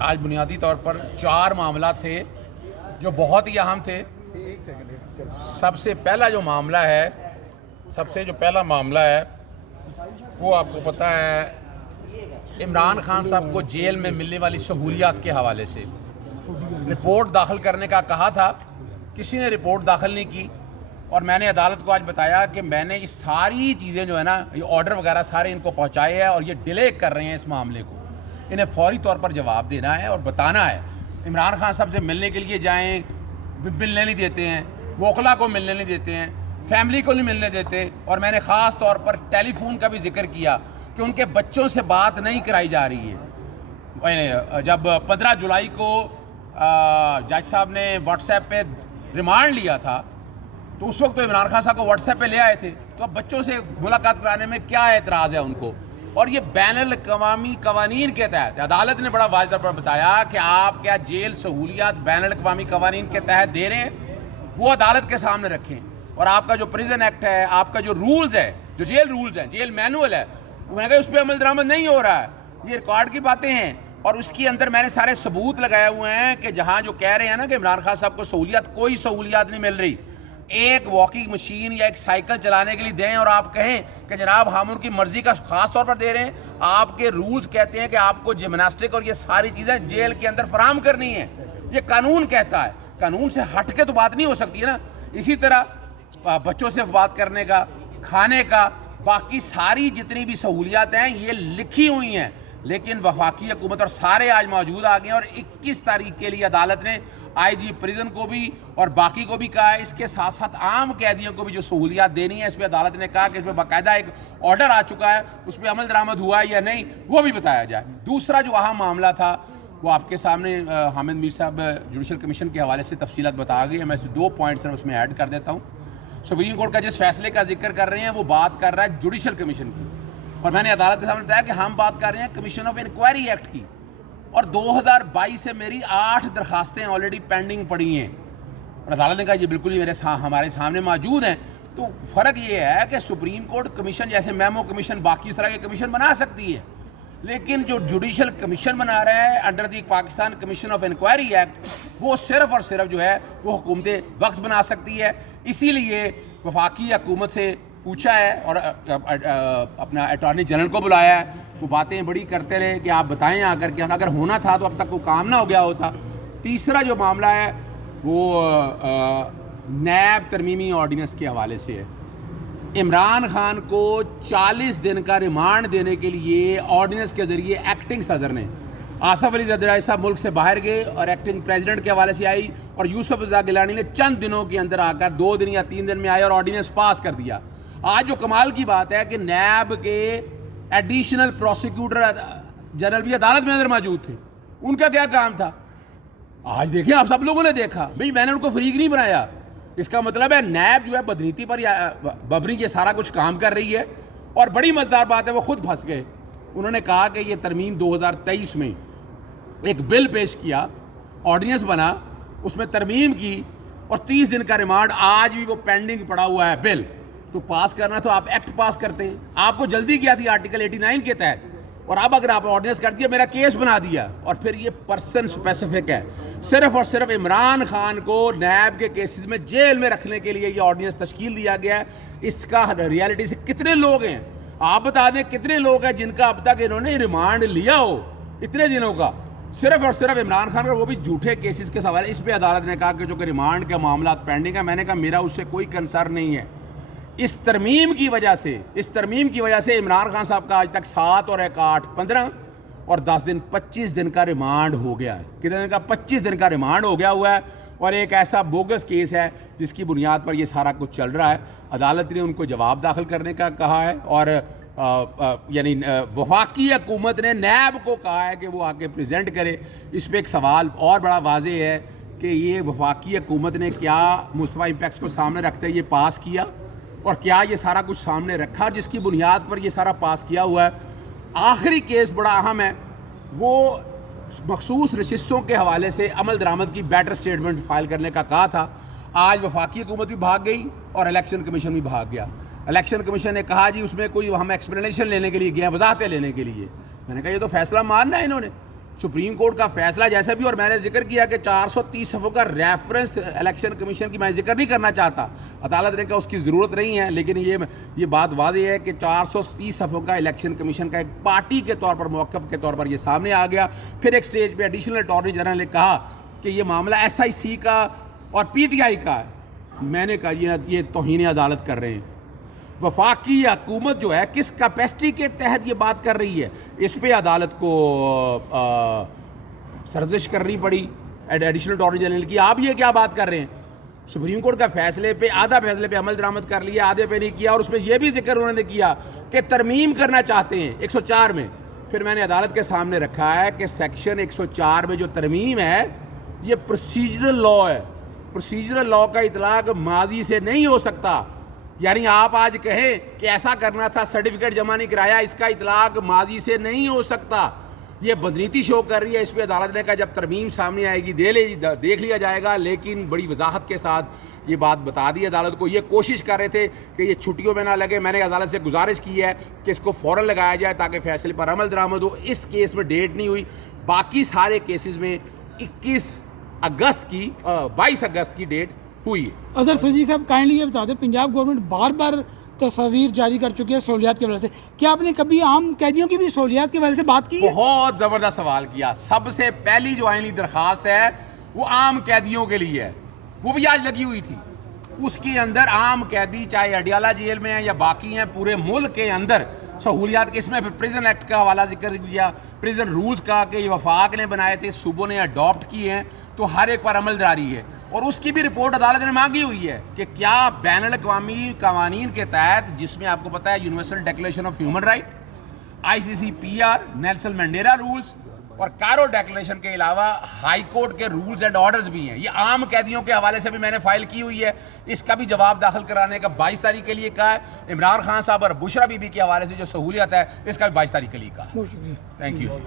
آج بنیادی طور پر 4 معاملات تھے جو بہت ہی اہم تھے۔ سب سے پہلا جو معاملہ ہے وہ آپ کو پتہ ہے، عمران خان صاحب کو جیل میں ملنے والی سہولیات کے حوالے سے رپورٹ داخل کرنے کا کہا تھا، کسی نے رپورٹ داخل نہیں کی، اور میں نے عدالت کو آج بتایا کہ میں نے یہ ساری چیزیں جو ہے نا، یہ آرڈر وغیرہ سارے ان کو پہنچائے ہیں، اور یہ ڈیلے کر رہے ہیں اس معاملے کو۔ انہیں فوری طور پر جواب دینا ہے اور بتانا ہے۔ عمران خان صاحب سے ملنے کے لیے جائیں، ملنے نہیں دیتے ہیں، وکلا کو ملنے نہیں دیتے ہیں، فیملی کو نہیں ملنے دیتے، اور میں نے خاص طور پر ٹیلی فون کا بھی ذکر کیا کہ ان کے بچوں سے بات نہیں کرائی جا رہی ہے۔ جب 15 جولائی کو جج صاحب نے واٹس ایپ پہ ریمانڈ لیا تھا تو اس وقت تو عمران خان صاحب کو واٹس ایپ پہ لے آئے تھے، تو اب بچوں سے ملاقات کرانے میں کیا اعتراض ہے ان کو؟ اور یہ بین الاقوامی قوانین کے تحت عدالت نے بڑا واضح طور پر بتایا کہ آپ کیا جیل سہولیات بین الاقوامی قوانین کے تحت دے رہے ہیں، وہ عدالت کے سامنے رکھیں، اور آپ کا جو پریزن ایکٹ ہے، آپ کا جو رولز ہے، جو جیل رولز ہیں، جیل مینول ہے، وہ کہ اس پہ عمل درآمد نہیں ہو رہا ہے، یہ ریکارڈ کی باتیں ہیں، اور اس کے اندر میں نے سارے ثبوت لگائے ہوئے ہیں کہ جہاں جو کہہ رہے ہیں نا کہ عمران خان صاحب کو کوئی سہولیات نہیں مل رہی۔ ایک واکنگ مشین یا ایک سائیکل چلانے کے لیے دیں اور آپ کہیں کہ جناب ہم ان کی مرضی کا خاص طور پر دے رہے ہیں، آپ کے رولز کہتے ہیں کہ آپ کو جمناسٹک اور یہ ساری چیزیں جیل کے اندر فراہم کرنی ہیں، یہ قانون کہتا ہے، قانون سے ہٹ کے تو بات نہیں ہو سکتی ہے نا۔ اسی طرح بچوں سے بات کرنے کا، کھانے کا، باقی ساری جتنی بھی سہولیات ہیں یہ لکھی ہوئی ہیں، لیکن وفاقی حکومت اور سارے آج موجود آ گئے ہیں، اور 21 تاریخ کے لیے عدالت نے آئی جی پریزن کو بھی اور باقی کو بھی کہا ہے، اس کے ساتھ ساتھ عام قیدیوں کو بھی جو سہولیات دینی ہے، اس پہ عدالت نے کہا کہ اس پہ باقاعدہ ایک آرڈر آ چکا ہے، اس پہ عمل درآمد ہوا ہے یا نہیں وہ بھی بتایا جائے۔ دوسرا جو اہم معاملہ تھا وہ آپ کے سامنے حامد میر صاحب جوڈیشل کمیشن کے حوالے سے تفصیلات بتا گئے ہیں، میں اس 2 پوائنٹس اس میں ایڈ کر دیتا ہوں۔ سپریم کورٹ کا جس فیصلے کا ذکر کر رہے ہیں وہ بات کر رہا ہے جوڈیشل کمیشن کی، اور میں نے عدالت کے سامنے بتایا کہ ہم بات کر رہے ہیں کمیشن آف انکوائری ایکٹ کی، اور 2022 سے میری 8 درخواستیں آلریڈی پینڈنگ پڑی ہیں، اور عدالت نے کہا یہ بالکل ہی ہمارے سامنے موجود ہیں۔ تو فرق یہ ہے کہ سپریم کورٹ کمیشن جیسے میمو کمیشن باقی اس طرح کے کمیشن بنا سکتی ہے، لیکن جو جوڈیشل کمیشن بنا رہا ہے under the Pakistan commission of inquiry act, وہ صرف اور صرف جو ہے وہ حکومت وقت بنا سکتی ہے۔ اسی لیے وفاقی حکومت سے پوچھا ہے اور اپنا اٹارنی جنرل کو بلایا ہے، وہ باتیں بڑی کرتے رہے کہ آپ بتائیں آ کر کے، اگر ہونا تھا تو اب تک وہ کام نہ ہو گیا ہوتا۔ تیسرا جو معاملہ ہے وہ نیب ترمیمی آرڈیننس کے حوالے سے ہے۔ عمران خان کو 40 دن کا ریمانڈ دینے کے لیے آرڈیننس کے ذریعے ایکٹنگ صدر نے، آصف علی زرداری صاحب ملک سے باہر گئے اور ایکٹنگ پریزیڈنٹ کے حوالے سے آئی، اور یوسف رضا گیلانی نے چند دنوں کے اندر آ کر 2 دن یا 3 دن میں آئے اور آرڈیننس پاس کر دیا۔ آج جو کمال کی بات ہے کہ نیب کے ایڈیشنل پروسیکیوٹر جنرل بھی عدالت میں اندر موجود تھے، ان کا کیا کام تھا؟ آج دیکھیں، آپ سب لوگوں نے دیکھا، بھئی میں نے ان کو فریق نہیں بنایا، اس کا مطلب ہے نیب جو ہے بدنیتی پر یا ببری کے سارا کچھ کام کر رہی ہے، اور بڑی مزدار بات ہے وہ خود پھنس گئے۔ انہوں نے کہا کہ یہ ترمیم 2023 میں ایک بل پیش کیا، آرڈیننس بنا، اس میں ترمیم کی، اور 30 دن کا ریمانڈ آج بھی وہ پینڈنگ پڑا ہوا ہے بل، تو پاس کرنا تو آپ ایکٹ پاس کرتے ہیں، آپ کو جلدی کیا تھی آرٹیکل 89 کے تحت، اور اب اگر آپ آرڈیننس کر دیا، میرا کیس بنا دیا، اور پھر یہ پرسن سپیسیفک ہے، صرف اور صرف عمران خان کو نیب کے کیسز میں جیل میں رکھنے کے لیے یہ آرڈیننس تشکیل دیا گیا ہے۔ اس کا ریالٹی سے کتنے لوگ ہیں آپ بتا دیں، کتنے لوگ ہیں جن کا اب تک انہوں نے ریمانڈ لیا ہو اتنے دنوں کا، صرف اور صرف عمران خان کا، وہ بھی جھوٹے کیسز کے سوال۔ اس پہ عدالت نے کہا کہ جو کہ ریمانڈ کے معاملات پینڈنگ ہیں، میں نے کہا میرا اس سے کوئی کنسرن نہیں ہے۔ اس ترمیم کی وجہ سے عمران خان صاحب کا آج تک 7 اور 1 8 15 اور 10 دن 25 دن کا ریمانڈ ہو گیا ہے۔ کتنے دن کا؟ 25 دن کا ریمانڈ ہو گیا ہوا ہے، اور ایک ایسا بوگس کیس ہے جس کی بنیاد پر یہ سارا کچھ چل رہا ہے۔ عدالت نے ان کو جواب داخل کرنے کا کہا ہے، اور یعنی وفاقی حکومت نے نیب کو کہا ہے کہ وہ آ کے پریزنٹ کرے۔ اس پہ ایک سوال اور بڑا واضح ہے کہ یہ وفاقی حکومت نے کیا مصطفیٰ امپیکس کو سامنے رکھتے یہ پاس کیا، اور کیا یہ سارا کچھ سامنے رکھا جس کی بنیاد پر یہ سارا پاس کیا ہوا ہے۔ آخری کیس بڑا اہم ہے، وہ مخصوص نشستوں کے حوالے سے عمل درآمد کی بیٹر سٹیٹمنٹ فائل کرنے کا کہا تھا۔ آج وفاقی حکومت بھی بھاگ گئی اور الیکشن کمیشن بھی بھاگ گیا۔ الیکشن کمیشن نے کہا جی اس میں کوئی ہم ایکسپلینیشن لینے کے لیے گئے ہیں، وضاحتیں لینے کے لیے، میں نے کہا یہ تو فیصلہ ماننا ہے انہوں نے، سپریم کورٹ کا فیصلہ جیسا بھی، اور میں نے ذکر کیا کہ 430 صفحوں کا ریفرنس الیکشن کمیشن کی میں ذکر نہیں کرنا چاہتا، عدالت نے کہا اس کی ضرورت نہیں ہے، لیکن یہ بات واضح ہے کہ 430 صفحوں کا الیکشن کمیشن کا ایک پارٹی کے طور پر، موقف کے طور پر یہ سامنے آ گیا۔ پھر ایک سٹیج پہ ایڈیشنل اٹارنی جنرل نے کہا کہ یہ معاملہ ایس آئی سی کا اور پی ٹی آئی کا ہے۔ میں نے کہا یہ توہین عدالت کر رہے ہیں۔ وفاقی حکومت جو ہے کس کیپیسٹی کے تحت یہ بات کر رہی ہے، اس پہ عدالت کو سرزش کرنی پڑی ایڈیشنل اٹارنی جنرل کی، آپ یہ کیا بات کر رہے ہیں؟ سپریم کورٹ کا فیصلے پہ آدھا فیصلے پہ عمل درآمد کر لیا، آدھے پہ نہیں کیا، اور اس میں یہ بھی ذکر انہوں نے کیا کہ ترمیم کرنا چاہتے ہیں 104 میں۔ پھر میں نے عدالت کے سامنے رکھا ہے کہ سیکشن 104 میں جو ترمیم ہے یہ پروسیجرل لا ہے، پروسیجرل لا کا اطلاق ماضی سے نہیں ہو سکتا۔ یعنی آپ آج کہیں کہ ایسا کرنا تھا، سرٹیفکیٹ جمع نہیں کرایا، اس کا اطلاق ماضی سے نہیں ہو سکتا، یہ بدنیتی شو کر رہی ہے۔ اس پہ عدالت نے کہا جب ترمیم سامنے آئے گی دیکھ لیا جائے گا، لیکن بڑی وضاحت کے ساتھ یہ بات بتا دی عدالت کو۔ یہ کوشش کر رہے تھے کہ یہ چھٹیوں میں نہ لگے، میں نے عدالت سے گزارش کی ہے کہ اس کو فوراً لگایا جائے تاکہ فیصلے پر عمل درآمد ہو۔ اس کیس میں ڈیٹ نہیں ہوئی، باقی سارے کیسز میں 22 اگست کی ڈیٹ ہوئی ہے۔ اظہر صدیق صاحب کائنڈلی یہ بتا دیں، پنجاب گورنمنٹ بار بار تصاویر جاری کر چکی ہے سہولیات کی وجہ سے، کیا آپ نے کبھی عام قیدیوں کی بھی سہولیات کی وجہ سے بات کی ہے؟ بہت زبردست سوال کیا۔ سب سے پہلی جو آئینی درخواست ہے وہ عام قیدیوں کے لیے ہے، وہ بھی آج لگی ہوئی تھی۔ اس کے اندر عام قیدی چاہے اڈیالہ جیل میں ہیں یا باقی ہیں، پورے ملک کے اندر سہولیات کے، اس میں پریزن ایکٹ کا حوالہ ذکر کیا، پریزن رولز کا کہ یہ وفاق نے بنائے تھے، صوبوں نے اڈاپٹ کیے ہیں، تو ہر ایک پر عمل جاری ہے۔ اور اس کی بھی رپورٹ عدالت نے مانگی ہوئی ہے کہ کیا بین الاقوامی قوانین کے تحت، جس میں آپ کو پتہ ہے universal declaration of human right, I C C P R, Nelson Mandela rules اور کائرو ڈیکلیریشن کے علاوہ ہائی کورٹ کے رولز اینڈ آرڈرز بھی ہیں۔ یہ عام قیدیوں کے حوالے سے بھی میں نے فائل کی ہوئی ہے، اس کا بھی جواب داخل کرانے کا 22 تاریخ کے لیے کہا ہے۔ عمران خان صاحب اور بشرا بی بی کے حوالے سے جو سہولیت ہے اس کا بھی 22 تاریخ کے لیے کہا ہے۔ بہت شکریہ، تھینک یو۔